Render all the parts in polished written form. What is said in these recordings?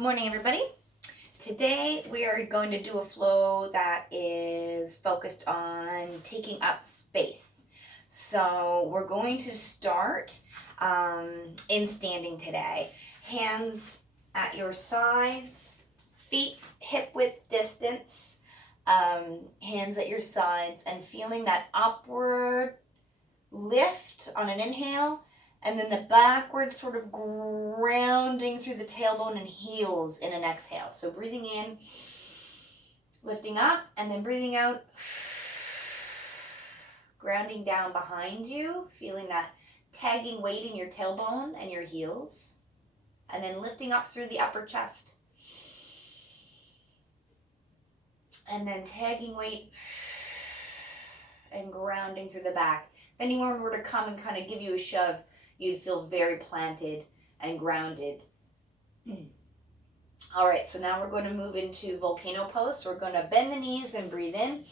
Good morning, everybody. Today we are going to do a flow that is focused on taking up space. So we're going to start in standing today. Hands at your sides, feet hip width distance, hands at your sides, and feeling that upward lift on an inhale, and then the backward sort of grounding through the tailbone and heels in an exhale. So breathing in, lifting up, and then breathing out, grounding down behind you, feeling that tagging weight in your tailbone and your heels, and then lifting up through the upper chest, and then tagging weight and grounding through the back. If anyone were to come and kind of give you a shove, you'd feel very planted and grounded. All right, so now we're going to move into volcano pose. So we're going to bend the knees and breathe in.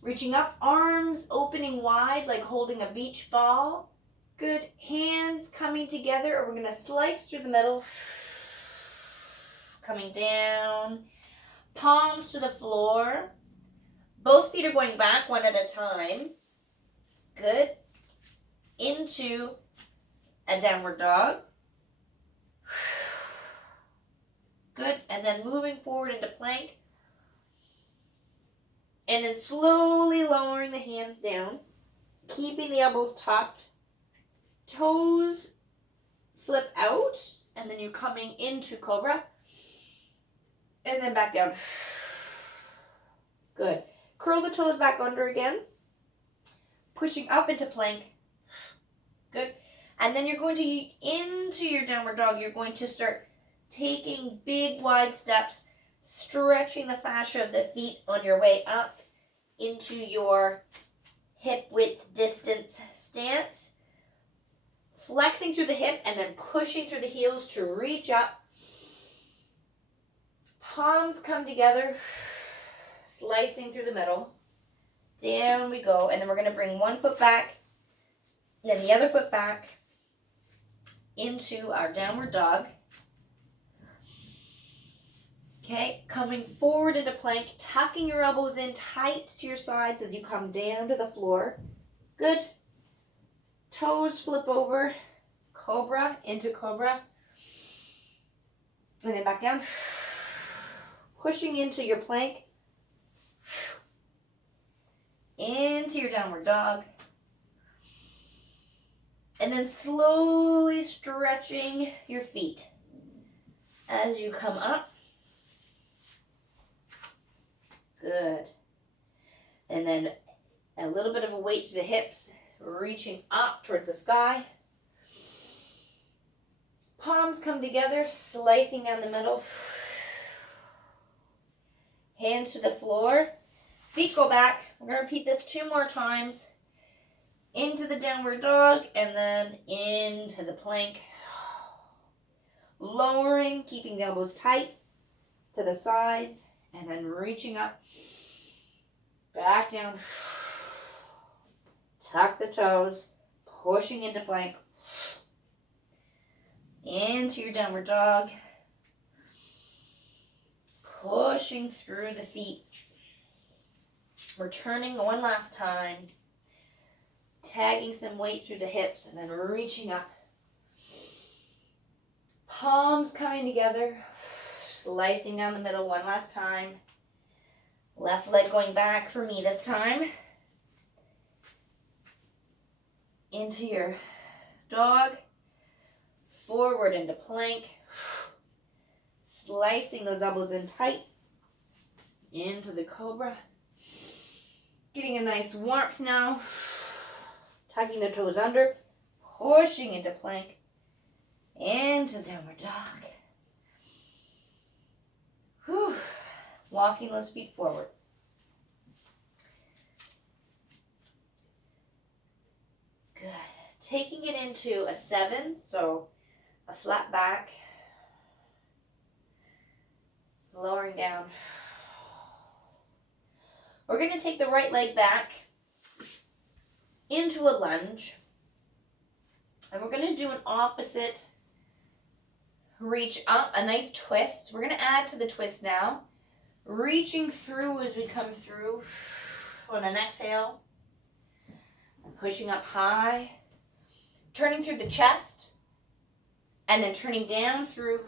Reaching up, arms opening wide like holding a beach ball. Good. Hands coming together, or we're going to slice through the middle. Coming down. Palms to the floor. Both feet are going back one at a time. Good. Into a downward dog. Good. And then moving forward into plank. And then slowly lowering the hands down. Keeping the elbows tucked. Toes flip out. And then you're coming into cobra. And then back down. Good. Curl the toes back under again. Pushing up into plank. Good. And then you're going to, into your downward dog, you're going to start taking big wide steps, stretching the fascia of the feet on your way up into your hip width distance stance. Flexing through the hip and then pushing through the heels to reach up. Palms come together, slicing through the middle. Down we go. And then we're going to bring one foot back, then the other foot back into our downward dog. Okay, coming forward into plank, tucking your elbows in tight to your sides as you come down to the floor. Good. Toes flip over. Cobra into cobra. And then back down. Pushing into your plank. Into your downward dog. And then slowly stretching your feet as you come up. Good. And then a little bit of a weight through the hips, reaching up towards the sky. Palms come together, slicing down the middle. Hands to the floor. Feet go back. We're going to repeat this 2 more times. Into the downward dog and then into the plank. Lowering, keeping the elbows tight to the sides, and then reaching up. Back down. Tuck the toes. Pushing into plank. Into your downward dog. Pushing through the feet. Returning one last time. Tagging some weight through the hips and then reaching up. Palms coming together. Slicing down the middle one last time. Left leg going back for me this time. Into your dog. Forward into plank. Slicing those elbows in tight. Into the cobra. Getting a nice warmth now. Tucking the toes under, pushing into plank, into downward dog. Whew. Walking those feet forward. Good. Taking it into a 7, so a flat back. Lowering down. We're going to take the right leg back into a lunge. And we're going to do an opposite reach up, a nice twist. We're going to add to the twist now. Reaching through as we come through on an exhale. Pushing up high. Turning through the chest. And then turning down through.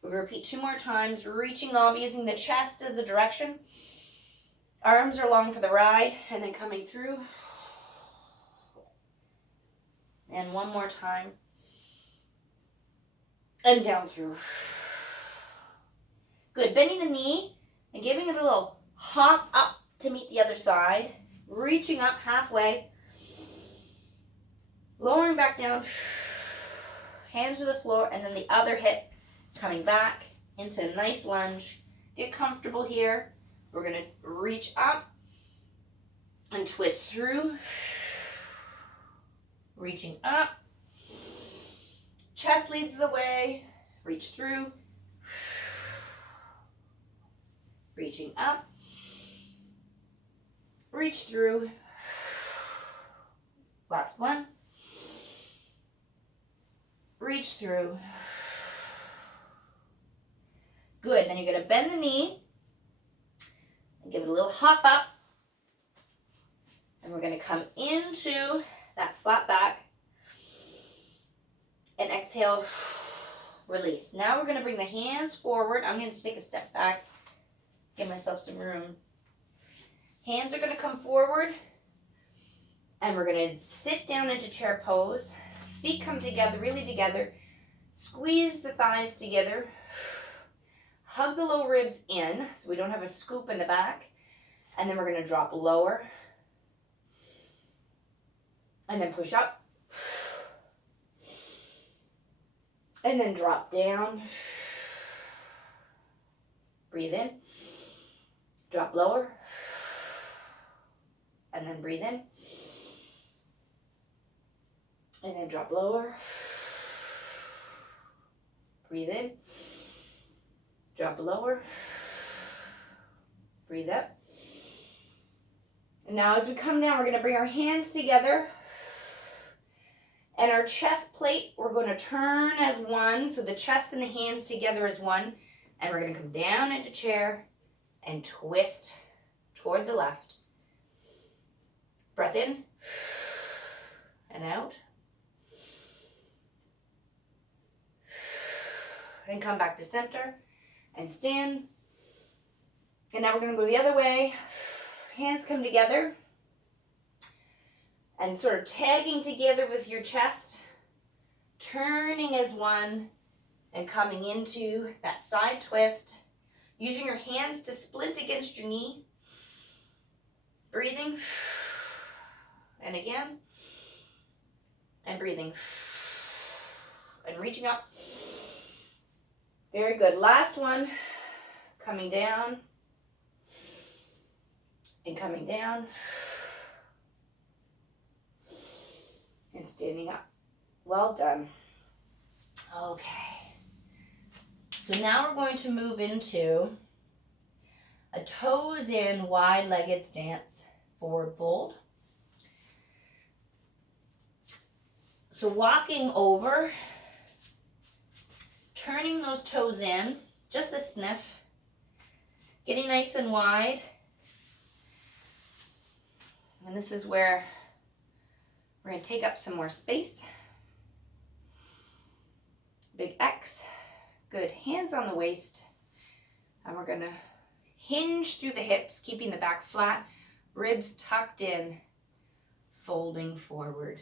We're going to repeat 2 more times. Reaching up, using the chest as a direction. Arms are long for the ride. And then coming through. And 1 more time. And down through. Good. Bending the knee and giving it a little hop up to meet the other side. Reaching up halfway. Lowering back down. Hands to the floor. And then the other hip coming back into a nice lunge. Get comfortable here. We're going to reach up and twist through. Reaching up. Chest leads the way. Reach through. Reaching up. Reach through. Last one. Reach through. Good. Then you're going to bend the knee and give it a little hop up. And we're going to come into that flat back. And exhale, release. Now we're going to bring the hands forward. I'm going to take a step back, give myself some room. Hands are going to come forward. And we're going to sit down into chair pose. Feet come together, really together. Squeeze the thighs together. Hug the low ribs in so we don't have a scoop in the back. And then we're going to drop lower. And then push up. And then drop down. Breathe in. Drop lower. And then breathe in. And then drop lower. Breathe in. Drop lower. Breathe up. And now as we come down, we're going to bring our hands together. And our chest plate, we're going to turn as one. So the chest and the hands together as one. And we're going to come down into chair and twist toward the left. Breath in and out. And come back to center and stand. And now we're going to go the other way. Hands come together. And sort of tagging together with your chest, turning as one, and coming into that side twist. Using your hands to splint against your knee. Breathing. And again. And breathing. And reaching up. Very good. Last one. Coming down. And coming down. And standing up. Well done. Okay. So now we're going to move into a toes in wide-legged stance, forward fold. So walking over, turning those toes in, just a sniff, getting nice and wide. And this is where we're going to take up some more space. Big X. Good. Hands on the waist. And we're going to hinge through the hips, keeping the back flat. Ribs tucked in. Folding forward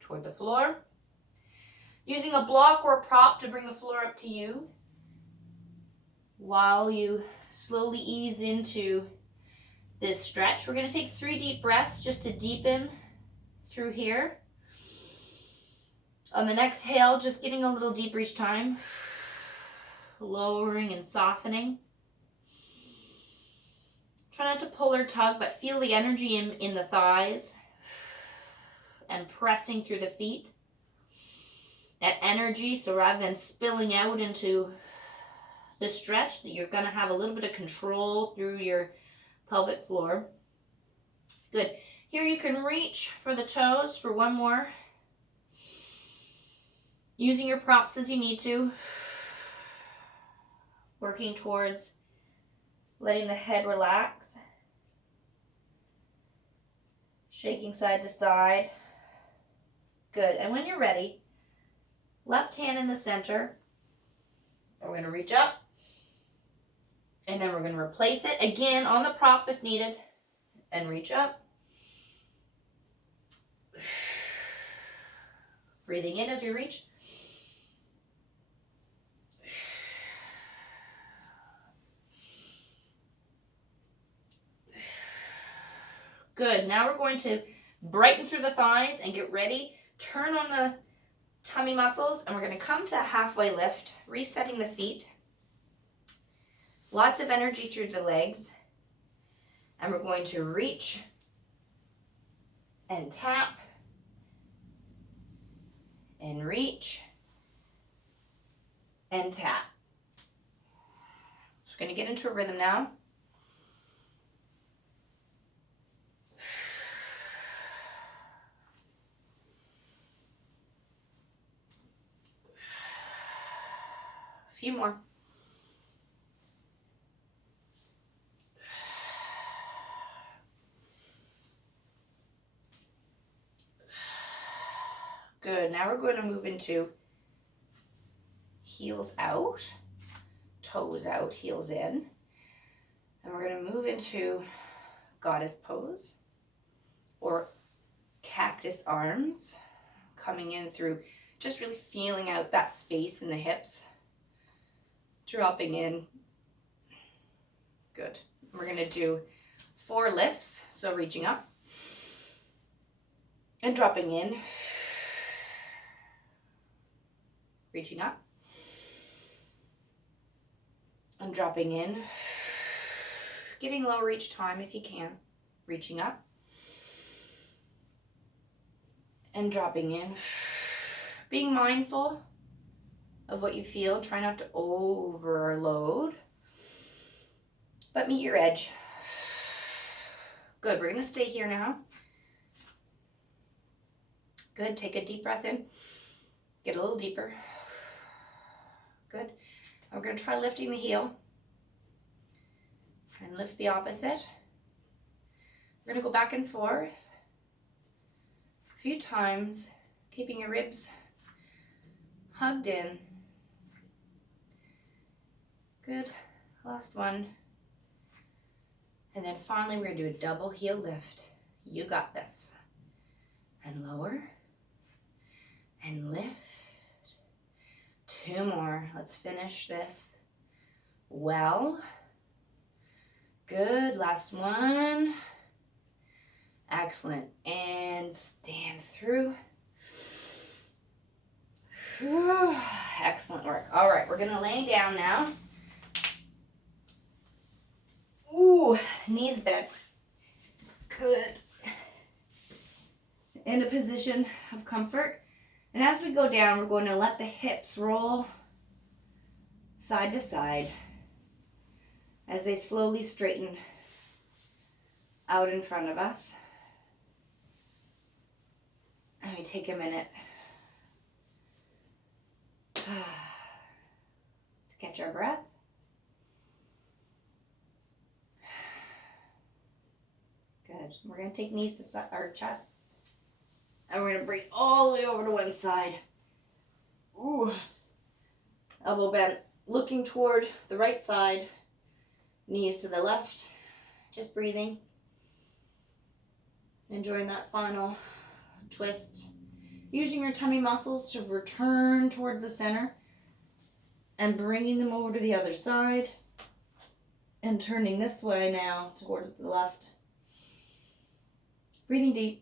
toward the floor. Using a block or a prop to bring the floor up to you. While you slowly ease into this stretch. We're going to take 3 deep breaths just to deepen through here. On the next exhale, just getting a little deeper each time. Lowering and softening. Try not to pull or tug, but feel the energy in the thighs. And pressing through the feet. That energy, so rather than spilling out into the stretch, that you're going to have a little bit of control through your pelvic floor. Good. Here you can reach for the toes for one more. Using your props as you need to. Working towards letting the head relax. Shaking side to side. Good. And when you're ready, left hand in the center. We're going to reach up. And then we're going to replace it again on the prop if needed. And reach up. Breathing in as we reach. Good. Now we're going to brighten through the thighs and get ready. Turn on the tummy muscles, and we're going to come to a halfway lift, resetting the feet. Lots of energy through the legs. And we're going to reach and tap and reach and tap. Just going to get into a rhythm now. A few more. Good. Now we're going to move into heels out, toes out, heels in. And we're going to move into goddess pose or cactus arms, coming in through, just really feeling out that space in the hips, dropping in. Good. We're going to do 4 lifts, so reaching up and dropping in. Reaching up and dropping in. Getting lower each time if you can. Reaching up and dropping in. Being mindful of what you feel. Try not to overload, but meet your edge. Good. We're going to stay here now. Good. Take a deep breath in. Get a little deeper. Good. We're going to try lifting the heel and lift the opposite. We're going to go back and forth a few times, keeping your ribs hugged in. Good. Last one. And then finally, we're going to do a double heel lift. You got this. And lower. And lift. 2 more. Let's finish this well. Good. Last one. Excellent. And stand through. Whew. Excellent work. All right, we're going to lay down now. Ooh, knees bent. Good. In a position of comfort. And as we go down, we're going to let the hips roll side to side as they slowly straighten out in front of us. And we take a minute to catch our breath. Good. We're going to take knees to our chest. And we're going to bring all the way over to one side. Ooh. Elbow bent, looking toward the right side. Knees to the left. Just breathing. Enjoying that final twist. Using your tummy muscles to return towards the center. And bringing them over to the other side. And turning this way now towards the left. Breathing deep.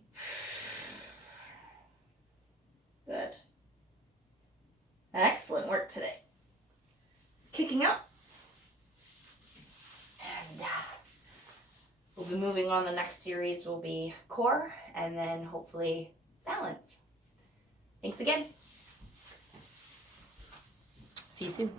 Good. Excellent work today. Kicking up. And we'll be moving on. The next series will be core and then hopefully balance. Thanks again. See you soon.